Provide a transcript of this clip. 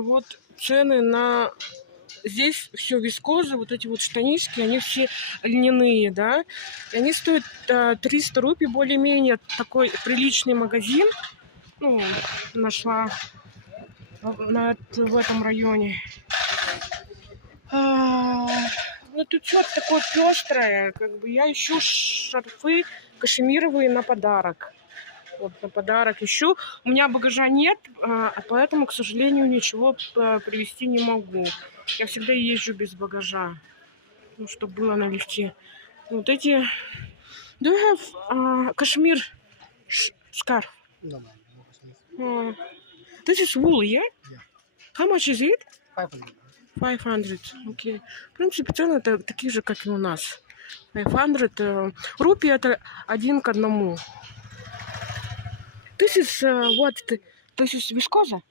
вот цены на... Здесь все вискоза, вот эти вот штанишки, они все льняные, да. И они стоят 300 рупий, более-менее. Такой приличный магазин. Ну, нашла в этом районе. Ну, тут что-то такое пестрое. Как бы я ищу шарфы кашемировые на подарок. Вот на подарок ищу. У меня багажа нет, поэтому, к сожалению, ничего привезти не могу. Я всегда езжу без багажа. Ну, чтобы было на лифте. Вот эти... Do you have cashmere scarf? No, ma'am. This is wool, yeah? Yeah. How much is it? 500. 500. Окей. В принципе, цены такие же, как и у нас. 500. Рупии это 1 к 1. This is what? This is viscose?